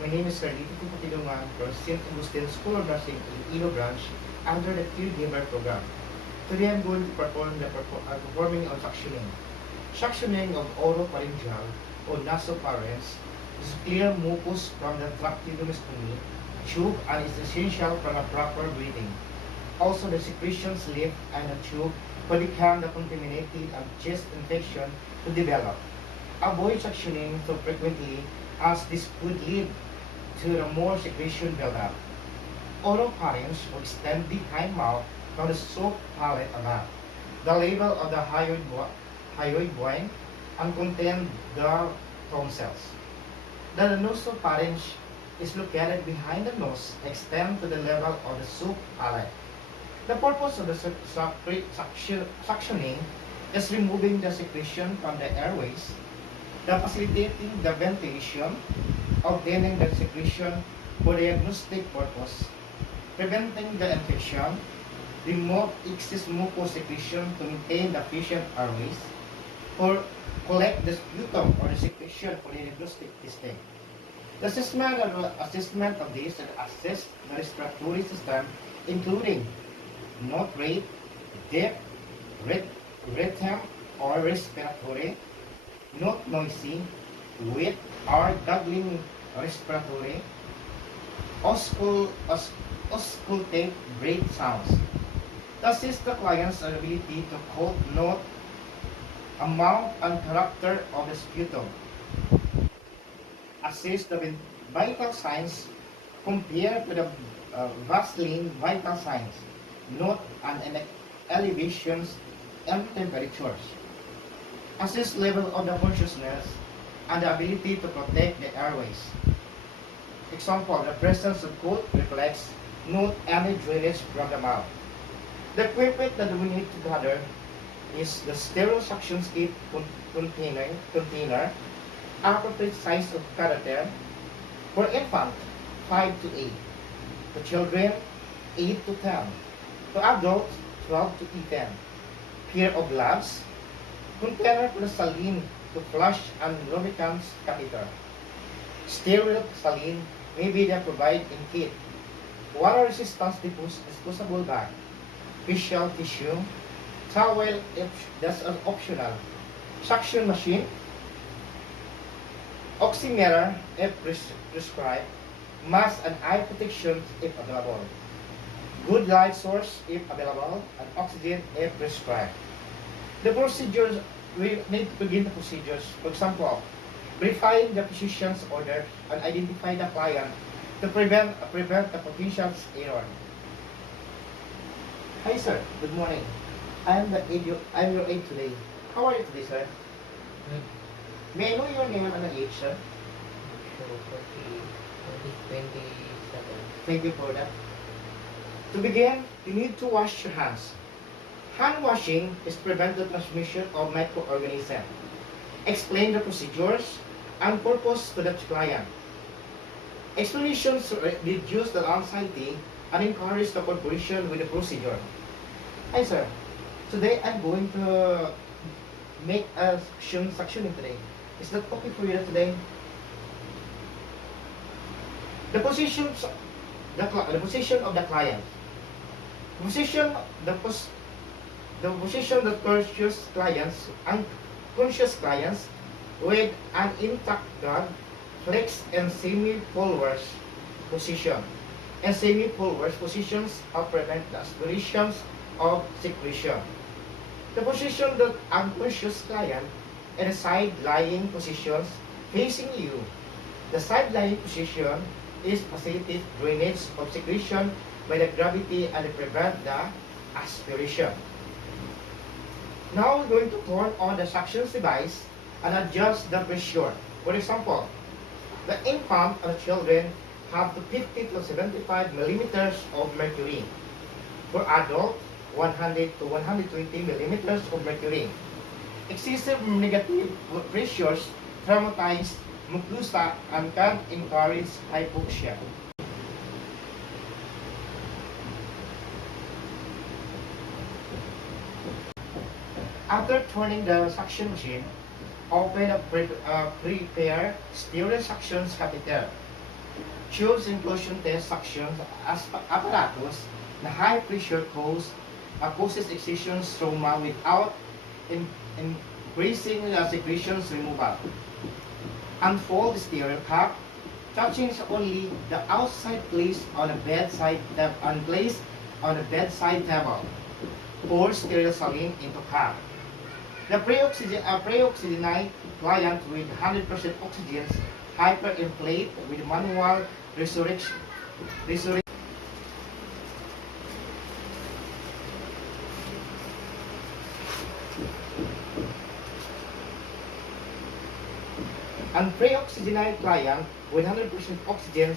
My name is Carlito Pupatilungan from St. Augustine School of Nursing in Ilo Branch under the caregiver program. Today I'm going to performing on suctioning. Suctioning of oropharyngeal or nasopharynx is clear mucus from the tracheostomy tube and is essential for a proper breathing. Also, the secretions left and the tube could become the contaminated and chest infection to develop. Avoid suctioning too frequently as this could lead to the more secretion buildup. Oropharynx will extend behind mouth from the soft palate above. The level of the hyoid bone and contain the tonsils. The nasopharynx is located behind the nose, extend to the level of the soft palate. The purpose of the suctioning is removing the secretion from the airways, the facilitating the ventilation, obtaining the secretion for diagnostic purpose, preventing the infection, remove excess mucous secretion to maintain the patient airways, or collect the sputum or the secretion for the diagnostic testing. The assessment of this and assess the respiratory system, including note rate, depth, rhythm or respiratory, not noisy, with or gargling respiratory, auscultate breath sounds. To assist the client's ability to quote, note, amount and character of the sputum. Assess the vital signs compared to the Vaseline vital signs. Note and elevations and temperatures. Assess level of the consciousness and the ability to protect the airways. Example, the presence of cold reflex, note any drainage from the mouth. The equipment that we need to gather is the sterile suction kit container, appropriate size of catheter for infant 5 to 8, for children 8 to 10, for adults 12 to 10, pair of gloves, container for the saline to flush and lubricants catheter. Sterile saline may be provided in kit. Water resistance disposable bag, facial tissue, towel if that's optional, suction machine, oximeter if prescribed, mask and eye protection if available, good light source if available, and oxygen if prescribed. The procedures, we need to begin the procedures. For example, verifying the physician's order and identify the client to prevent the potential error. Hi sir, good morning. I'm your aide today. How are you today, sir? Good. May I know your name and age, sir? So, 27. Thank you for that. To begin, you need to wash your hands. Hand washing is prevent the transmission of microorganisms. Explain the procedures and purpose to the client. Explanations reduce the anxiety and encourage the cooperation with the procedure. Hi sir, today I'm going to make a suctioning today. Is that okay for you today? The position of the client. The position that conscious clients and unconscious clients with an intact gag, flex and semi-pulvers position. And semi-pulvers positions help prevent the aspirations of secretion. The position that unconscious client in a side-lying positions facing you. The side-lying position is facilitate drainage of secretion by the gravity and prevent the aspiration. Now we're going to turn on the suction device and adjust the pressure. For example, the infant and the children have to 50 to 75 millimeters of mercury. For adult, 100 to 120 millimeters of mercury. Excessive negative pressures traumatize mucosa and can encourage hypoxia. After turning the suction machine, open a prepare sterile suction catheter. Tubes inclusion test suction apparatus na high pressure causes excision stroma without increasing the secretions removal. Unfold stereo cap, touching only the outside place on a bedside table. Pour stereo saline into cap. The pre-oxygenate client with 100% oxygen hyperinflate with manual resurrection. And pre-oxygenate client with 100% oxygen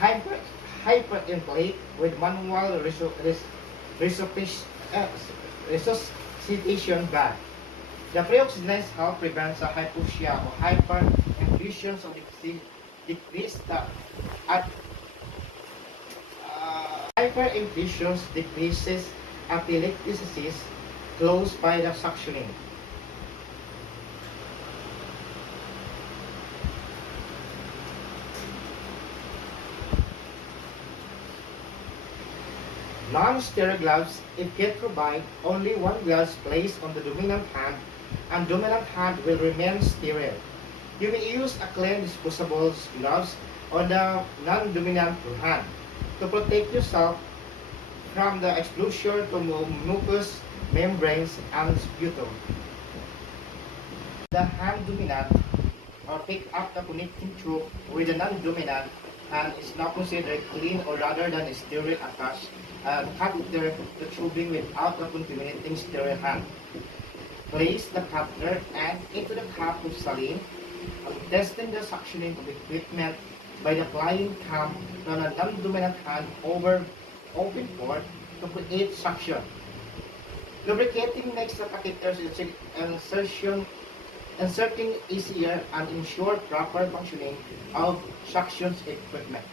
hyperinflate with manual resuscitation bag. The pre-oxygenase help prevent the hypoxia or hyperinflation of decrease the hyperinflation decreases atelectasis caused by the suctioning. Non-sterile gloves, if can provide only one glove placed on the dominant hand, and dominant hand will remain sterile. You may use a clean disposable gloves on the non-dominant hand to protect yourself from the exposure to mucous membranes and sputum. The hand dominant or pick up the connecting tube with the non-dominant hand is not considered clean or rather than sterile attached catheter the tubing without the contaminating sterile hand. Place the catheter and into the cup of saline and testing the suctioning of equipment by applying cam on a non-dominant hand over open port to create suction. Lubricating next the catheter's inserting easier and ensure proper functioning of suction equipment.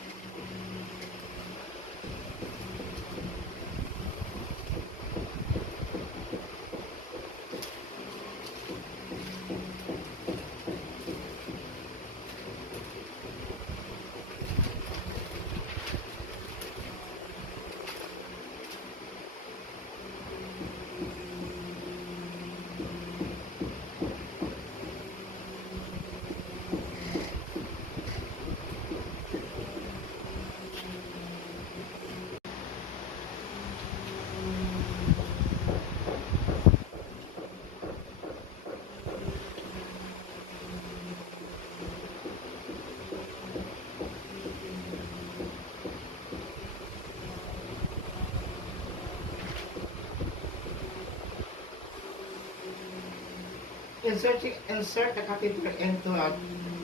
Insert the catheter into a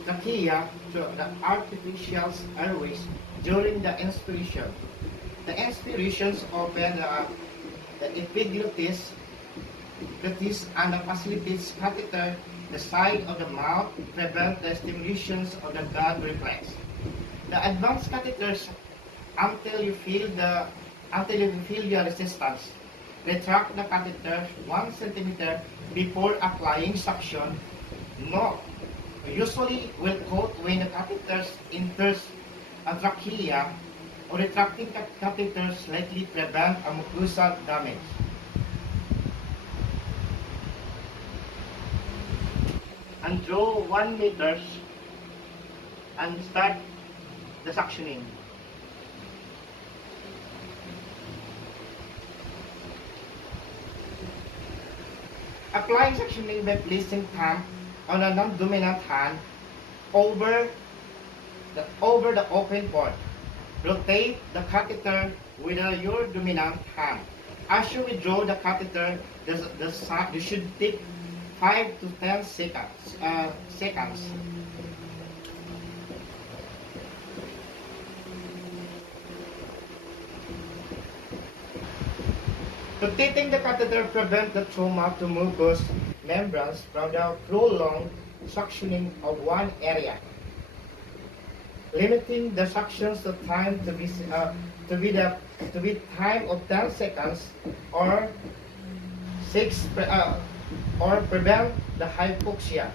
trachea through the artificial airways during the inspiration. The inspirations open the epiglottis and facilitates catheter the side of the mouth, prevent the stimulations of the gag reflex. The advanced catheters until you feel the resistance. Retract the catheter 1 cm before applying suction. No, usually will coat when the catheter enters a trachea or retracting catheters slightly prevent a mucosal damage. And draw 1 meter and start the suctioning. Applying suctioning by placing thumb on a non-dominant hand over the open port. Rotate the catheter with your dominant hand. As you withdraw the catheter, you should take 5 to 10 seconds. Rotating the catheter prevents the trauma to mucous membranes from the prolonged suctioning of one area. Limiting the suctions to time to be time of 10 seconds or prevent the hypoxia.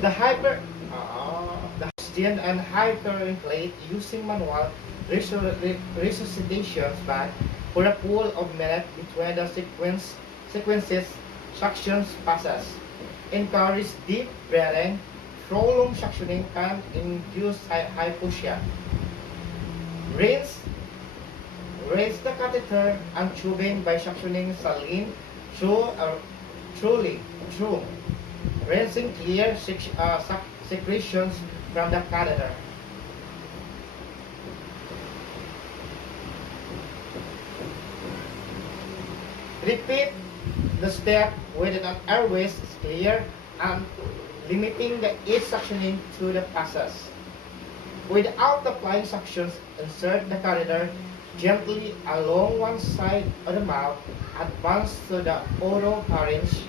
The hyper the oxygen and hyperinflate using manual resuscitation back for a pool of minute between the sequences suctions passes. Encourage deep breathing, prolonged suctioning can induce hypoxia. Rinse Raise the catheter and tubing by suctioning saline through rinsing clear secretions from the catheter. Repeat the step when an airways is clear and limiting the each suctioning to the passes. Without applying suctions, insert the catheter gently along one side of the mouth, advance to the oropharynx.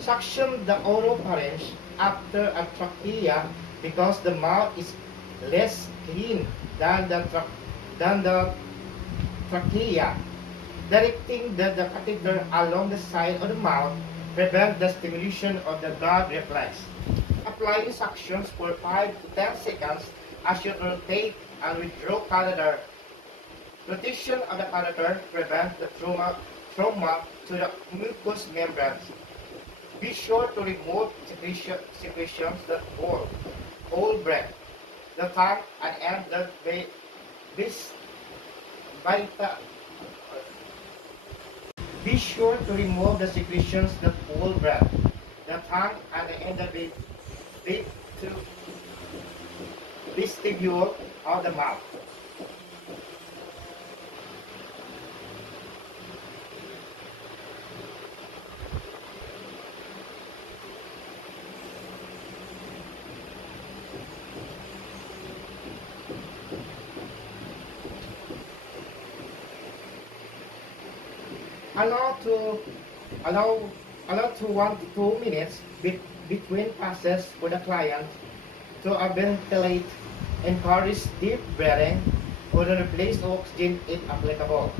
Suction the oropharynx after a trachea because the mouth is less clean than the trachea. Directing the catheter along the side of the mouth prevents the stimulation of the blood reflex. Applying suctions for 5 to 10 seconds as you rotate and withdraw catheter. Rotation of the catheter prevents the trauma to the mucous membranes. Be sure to remove secretions that hold breath, the tongue, and end the Be sure to remove the secretions that hold breath, the tongue, and end the vestibule of the mouth. Allow to 1 to 2 minutes between passes for the client to ventilate. Encourage deep breathing or replace oxygen if applicable.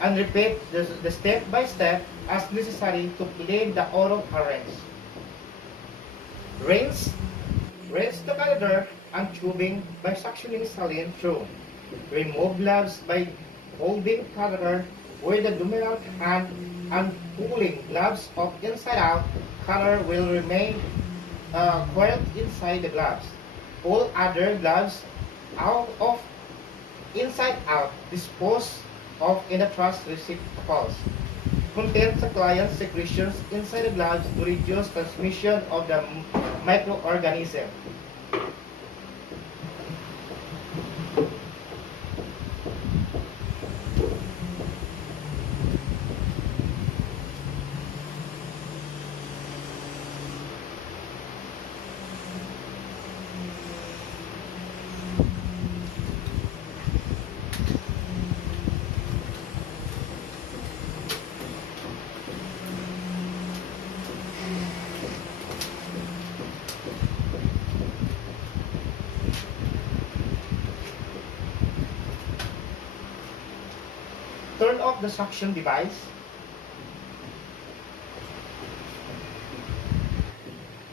And repeat the step by step as necessary to clean the oropharynx. Rinse the catheter and tubing by suctioning saline through. Remove gloves by holding catheter with the dominant hand and pulling gloves of inside out. Catheter will remain coiled inside the gloves. All other gloves out of inside out dispose of in the trash receptacles. Contain the client's secretions inside the gloves to reduce transmission of the microorganism. Turn off the suction device.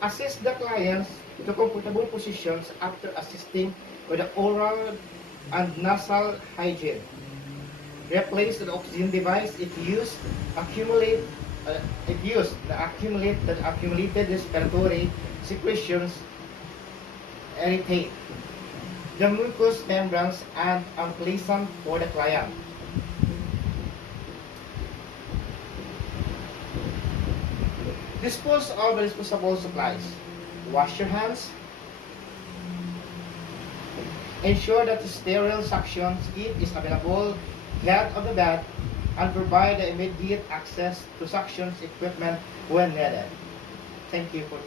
Assist the clients to comfortable positions after assisting with the oral and nasal hygiene. Replace the oxygen device if used. Accumulated respiratory secretions irritate the mucous membranes and unpleasant for the client. Dispose of disposable supplies. Wash your hands. Ensure that the sterile suction kit is available, glad of the bed, and provide the immediate access to suction equipment when needed. Thank you for